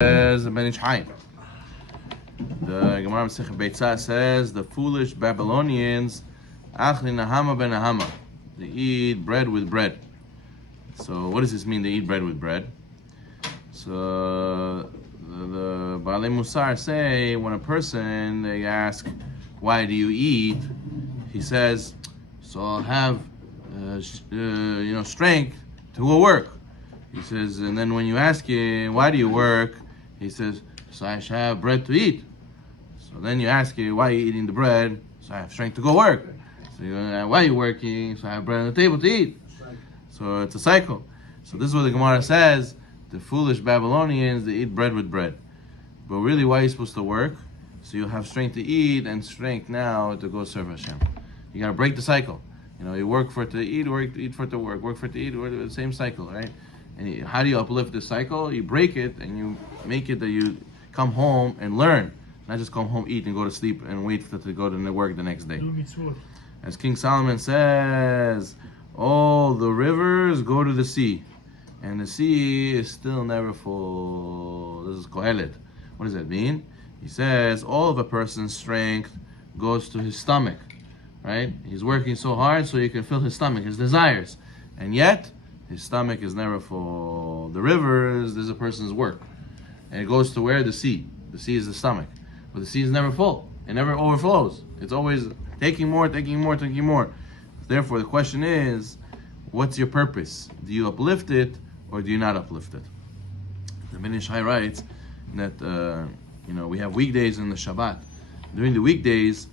Says the Ben Ish Hai. The Gemara Masechet Beitzah says the foolish Babylonians, Achli Nahama ben Nahama, they eat bread with bread. So what does this mean? They eat bread with bread. So the Baalei Musar say when a person they ask, why do you eat? He says, so I'll have strength to go work. He says, and then when you ask him, why do you work? He says, so I shall have bread to eat. So then you ask him, why are you eating the bread? So I have strength to go work. So why are you working? So I have bread on the table to eat. So it's a cycle. So this is what the Gemara says. The foolish Babylonians, they eat bread with bread. But really, why are you supposed to work? So you'll have strength to eat and strength now to go serve Hashem. You got to break the cycle. You work for it to eat, eat for it to work for it to eat, the same cycle, right? And how do you uplift the cycle? You break it and you make it that you come home and learn, not just come home, eat, and go to sleep and wait for it to go to work the next day. As King Solomon says, all the rivers go to the sea, and the sea is still never full. This is Kohelet. What does that mean? He says all of a person's strength goes to his stomach, right? He's working so hard so he can fill his stomach, his desires, and yet his stomach is never full. The rivers is a person's work. And it goes to where? The sea. The sea is the stomach. But the sea is never full. It never overflows. It's always taking more. Therefore, the question is, what's your purpose? Do you uplift it or do you not uplift it? The Ben Ish Hai writes that, we have weekdays in the Shabbat. During the weekdays,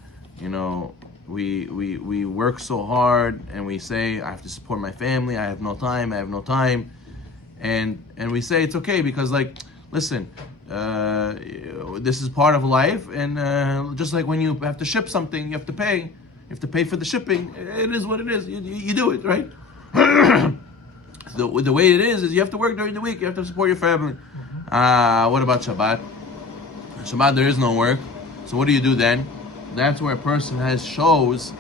we work so hard and we say, I have to support my family, I have no time. And we say it's okay because, listen, this is part of life, and just like when you have to ship something, you have to pay for the shipping. It is what it is. You do it, right? The way it is you have to work during the week, you have to support your family. What about Shabbat? Shabbat, there is no work. So what do you do then? That's where a person shows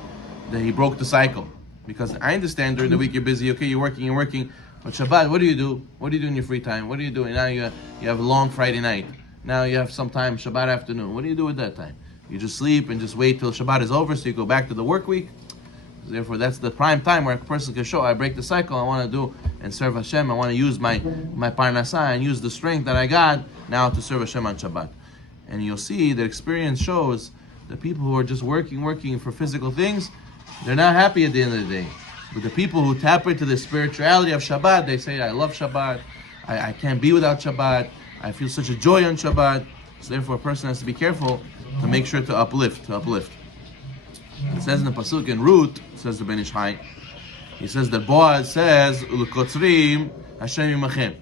that he broke the cycle. Because I understand during the week you're busy, okay, you're working. But Shabbat, what do you do? What do you do in your free time? What are you doing? Now you have a long Friday night. Now you have some time Shabbat afternoon. What do you do at that time? You just sleep and just wait till Shabbat is over so you go back to the work week. Therefore, that's the prime time where a person can show, I break the cycle, I want to do and serve Hashem. I want to use my parnasah and use the strength that I got now to serve Hashem on Shabbat. And you'll see that experience shows the people who are just working for physical things, they're not happy at the end of the day. But the people who tap into the spirituality of Shabbat, they say, I love Shabbat, I can't be without Shabbat, I feel such a joy on Shabbat. So therefore a person has to be careful to make sure to uplift. It says in the Pasuk in Ruth, says the Ben Ish Hai, he says that Boaz says, U'lekotzrim Hashem imachem,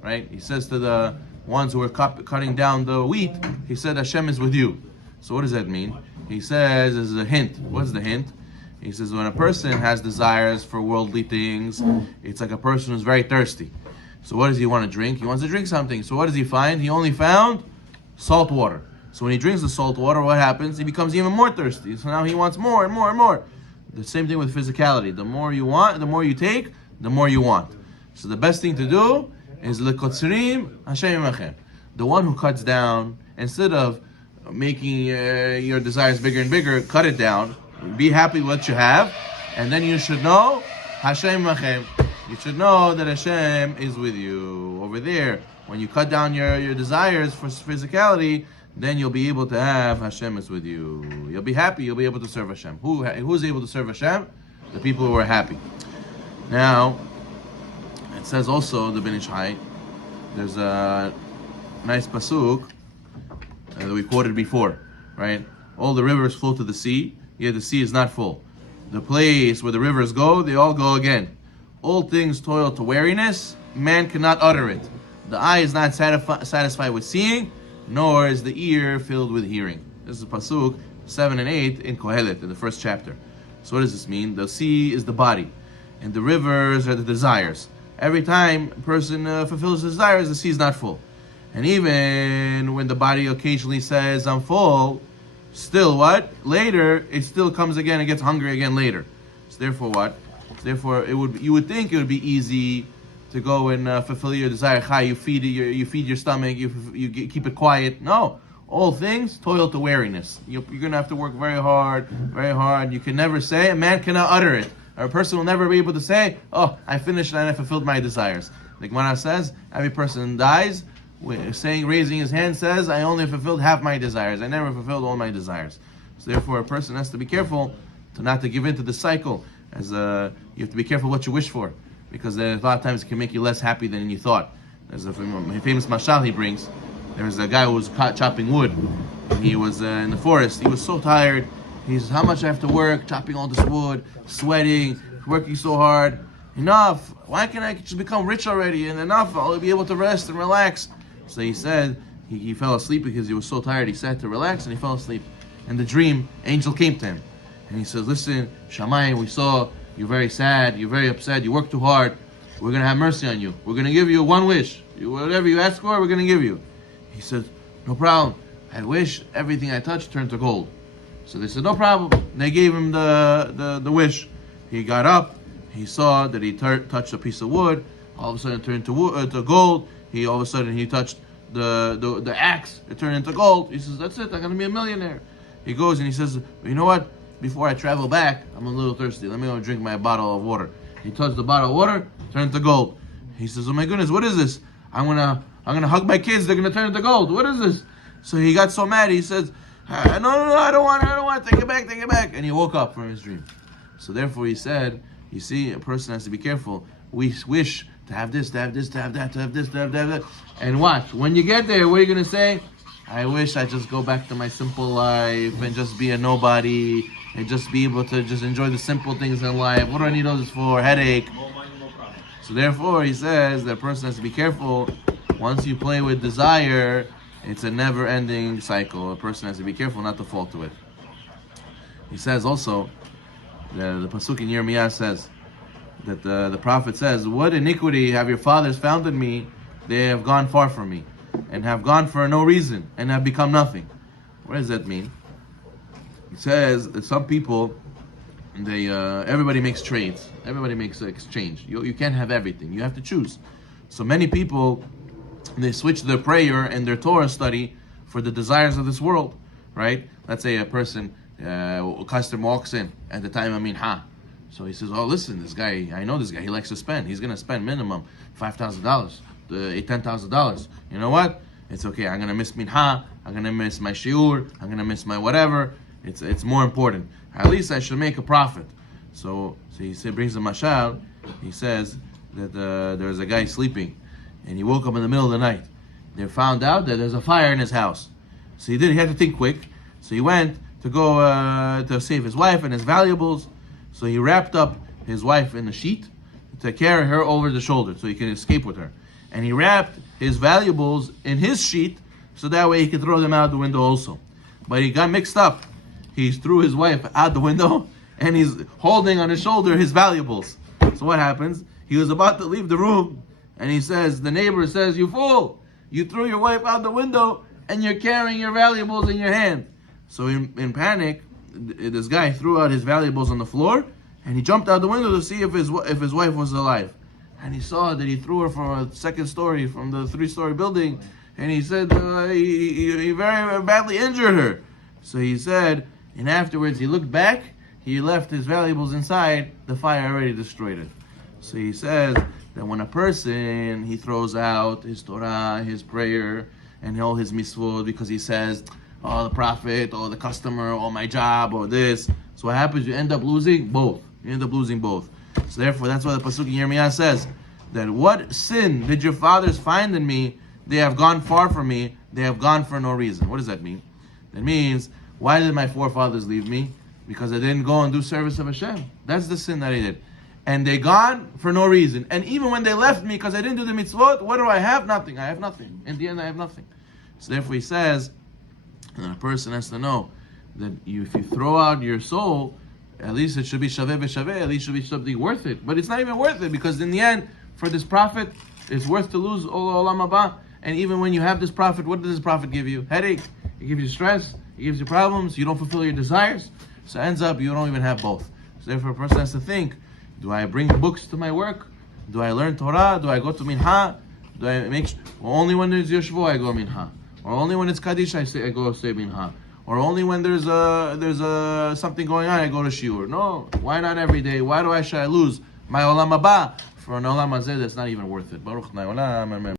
right? He says to the ones who are cutting down the wheat, he said Hashem is with you. So what does that mean? He says, as a hint. What's the hint? He says when a person has desires for worldly things, it's like a person who's very thirsty. So what does he want to drink? He wants to drink something. So what does he find? He only found salt water. So when he drinks the salt water, what happens? He becomes even more thirsty. So now he wants more and more and more. The same thing with physicality. The more you want, the more you take, the more you want. So the best thing to do is lekotzrim Hashem imachem. The one who cuts down, instead of making your desires bigger and bigger, cut it down. Be happy with what you have, and then you should know Hashem imachem. You should know that Hashem is with you. Over there, when you cut down your desires for physicality, then you'll be able to have Hashem is with you. You'll be happy, you'll be able to serve Hashem. Who's able to serve Hashem? The people who are happy. Now, it says also, the Ben Ish Hai, there's a nice pasuk that we quoted before, right? All the rivers flow to the sea, yet the sea is not full. The place where the rivers go, they all go again. All things toil to weariness, man cannot utter it. The eye is not satisfied with seeing, nor is the ear filled with hearing. This is pasuk 7 and 8 in Kohelet, in the first chapter. So what does this mean? The sea is the body, and the rivers are the desires. Every time a person fulfills his desires, the sea is not full. And even when the body occasionally says, I'm full, still what? Later, it still comes again and gets hungry again later. So therefore what? Therefore, you would think it would be easy to go and fulfill your desire. Chai, you feed your stomach. You keep it quiet. No, all things toil to weariness. You're going to have to work very hard, very hard. You can never say. A man cannot utter it. Or a person will never be able to say, "Oh, I finished and I fulfilled my desires." The Gemara says, every person dies raising his hand, says, "I only fulfilled half my desires. I never fulfilled all my desires." So therefore, a person has to be careful not to give into the cycle. As you have to be careful what you wish for, because a lot of times it can make you less happy than you thought. There's a famous mashal he brings. There was a guy who was chopping wood. He was in the forest. He was so tired. He says, "How much I have to work, chopping all this wood, sweating, working so hard. Enough. Why can't I just become rich already? And enough, I'll be able to rest and relax." So he said, he fell asleep because he was so tired. He sat to relax and he fell asleep. And the dream, angel came to him. And he says, "Listen, Shammai, we saw you're very sad, you're very upset, you work too hard. We're going to have mercy on you. We're going to give you one wish. Whatever you ask for, we're going to give you." He said, "No problem. I wish everything I touch turned to gold." So they said, "No problem." And they gave him the wish. He got up. He saw that he touched a piece of wood. All of a sudden it turned to gold. All of a sudden he touched the axe. It turned into gold. He says, "That's it. I'm going to be a millionaire." He goes and he says, "You know what? Before I travel back, I'm a little thirsty. Let me go drink my bottle of water." He touched the bottle of water, turned to gold. He says, "Oh my goodness, what is this? I'm gonna hug my kids. They're gonna turn into gold. What is this?" So he got so mad. He says, "No, I don't want. Take it back." And he woke up from his dream. So therefore, he said, "You see, a person has to be careful. We wish to have this, to have this, to have that, to have this, to have that. And watch, when you get there, what are you gonna say? I wish I just go back to my simple life and just be a nobody and just be able to just enjoy the simple things in life. What do I need all this for? Headache." So therefore, he says that a person has to be careful. Once you play with desire, it's a never-ending cycle. A person has to be careful not to fall to it. He says also, the pasuk in Yirmiyah says that the prophet says, "What iniquity have your fathers found in me? They have gone far from me, and have gone for no reason, and have become nothing." What does that mean? He says that some people, everybody makes trades. Everybody makes exchange. You can't have everything. You have to choose. So many people, they switch their prayer and their Torah study for the desires of this world, right? Let's say a person, a customer walks in at the time of minha. So he says, "Oh, listen, this guy, I know this guy. He likes to spend. He's going to spend minimum $5,000, $10,000. You know what? It's okay. I'm going to miss minha. I'm going to miss my shiur. I'm going to miss my whatever. It's more important. At least I should make a profit." So he brings a mashal. He says that there's a guy sleeping, and he woke up in the middle of the night. They found out that there's a fire in his house. So he had to think quick. So he went to go to save his wife and his valuables. So he wrapped up his wife in a sheet to carry her over the shoulder so he can escape with her. And he wrapped his valuables in his sheet so that way he could throw them out the window also. But he got mixed up. He threw his wife out the window and he's holding on his shoulder his valuables. So what happens? He was about to leave the room and the neighbor says, "You fool! You threw your wife out the window and you're carrying your valuables in your hand." So in panic, this guy threw out his valuables on the floor and he jumped out the window to see if his wife was alive. And he saw that he threw her from a second story, from the 3-story building. And he said he very badly injured her. So he said, and afterwards he looked back, he left his valuables inside, the fire already destroyed it. So he says that when a person, he throws out his Torah, his prayer, and all his mitzvot because he says, "Oh, the prophet, or the customer, or my job, or this." So what happens? You end up losing both. So therefore, that's why the pasuk in Yirmiyah says that what sin did your fathers find in me? They have gone far from me. They have gone for no reason. What does that mean? That means, why did my forefathers leave me? Because I didn't go and do service of Hashem. That's the sin that I did. And they gone for no reason. And even when they left me because I didn't do the mitzvot, what do I have? Nothing. I have nothing. In the end, I have nothing. So therefore he says, and a person has to know that if you throw out your soul, at least it should be shaveh v'shaveh, at least it should be something worth it. But it's not even worth it, because in the end, for this profit, it's worth to lose Olam Haba. And even when you have this profit, what does this profit give you? Headache. It gives you stress. It gives you problems. You don't fulfill your desires. So it ends up you don't even have both. So therefore a person has to think, do I bring books to my work? Do I learn Torah? Do I go to minha? Do I only when there's yoshvo I go minha, or only when it's kaddish I go say minha, or only when there's something going on I go to shiur? No, why not every day? Why should I lose my olam haba for an olam hazeh that's not even worth it? Baruch Olam. Amen.